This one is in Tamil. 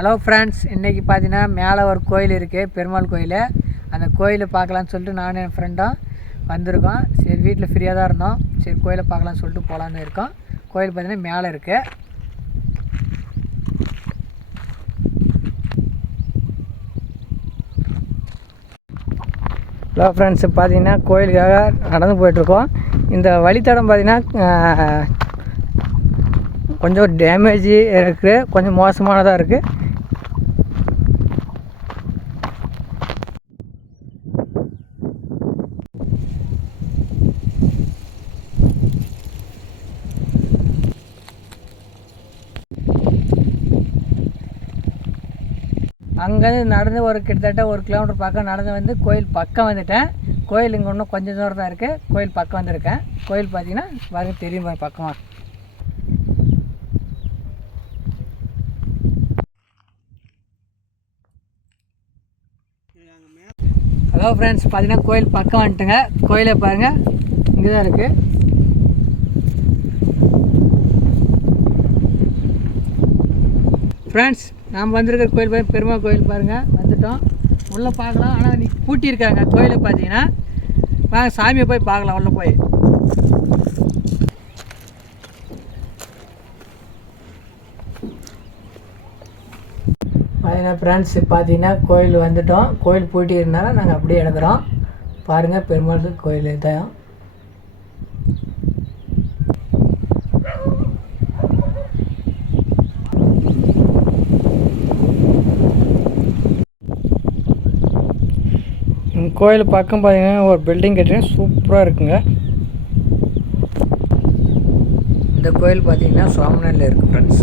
ஹலோ ஃப்ரெண்ட்ஸ், இன்றைக்கி பார்த்தீங்கன்னா மேலே ஒரு கோயில் இருக்குது, பெருமாள் கோயில். அந்த கோயிலை பார்க்கலான்னு சொல்லிட்டு நானும் என் ஃப்ரெண்டும் வந்திருக்கோம். சரி, வீட்டில் ஃப்ரீயாக தான் இருந்தோம். சரி, கோயிலை பார்க்கலான்னு சொல்லிட்டு போகலான்னு இருக்கோம். கோயில் பார்த்தீங்கன்னா மேலே இருக்குது. ஹலோ ஃப்ரெண்ட்ஸ், பார்த்தீங்கன்னா கோயிலுக்காக நடந்து போயிட்டுருக்கோம். இந்த வழித்தடம் பார்த்தீங்கன்னா கொஞ்சம் டேமேஜ் இருக்குது, கொஞ்சம் மோசமானதாக இருக்குது. அங்கேருந்து நடந்து ஒரு கிட்டத்தட்ட 1 கிலோமீட்டர் பக்கம் நடந்து வந்து கோயில் பக்கம் வந்துட்டேன். கோயில் இங்கே இன்னும் கொஞ்சம் தூரம் தான் இருக்குது. கோயில் பக்கம் வந்திருக்கேன். கோயில் பார்த்தீங்கன்னா பாருங்க, தெரியும் பக்கமாக. ஹலோ ஃப்ரெண்ட்ஸ், பார்த்தீங்கன்னா கோயில் பக்கம் வந்துட்டுங்க. கோயிலை பாருங்கள், இங்கே தான் இருக்குது. ஃப்ரெண்ட்ஸ், நாம் வந்திருக்கிற கோயில் பெருமாள் கோயில் பாருங்கள், வந்துட்டோம். உள்ளே பார்க்கலாம், ஆனால் நீ பூட்டியிருக்காங்க கோயிலை. பார்த்தீங்கன்னா வாங்க சாமியை போய் பார்க்கலாம். உள்ளே போய் பார்த்தீங்கன்னா ஃப்ரெண்ட்ஸ், பார்த்தீங்கன்னா கோயில் வந்துட்டோம். கோயில் பூட்டி இருந்தாலும் நாங்கள் அப்படியே எடுக்கிறோம். பாருங்கள், பெருமாள் கோயில் தான். கோயில் பக்கம் பார்த்தீங்கன்னா ஒரு பில்டிங் கட்டினா சூப்பராக இருக்குங்க. இந்த கோயில் பார்த்தீங்கன்னா சோமனல்ல இருக்குது ஃப்ரெண்ட்ஸ்.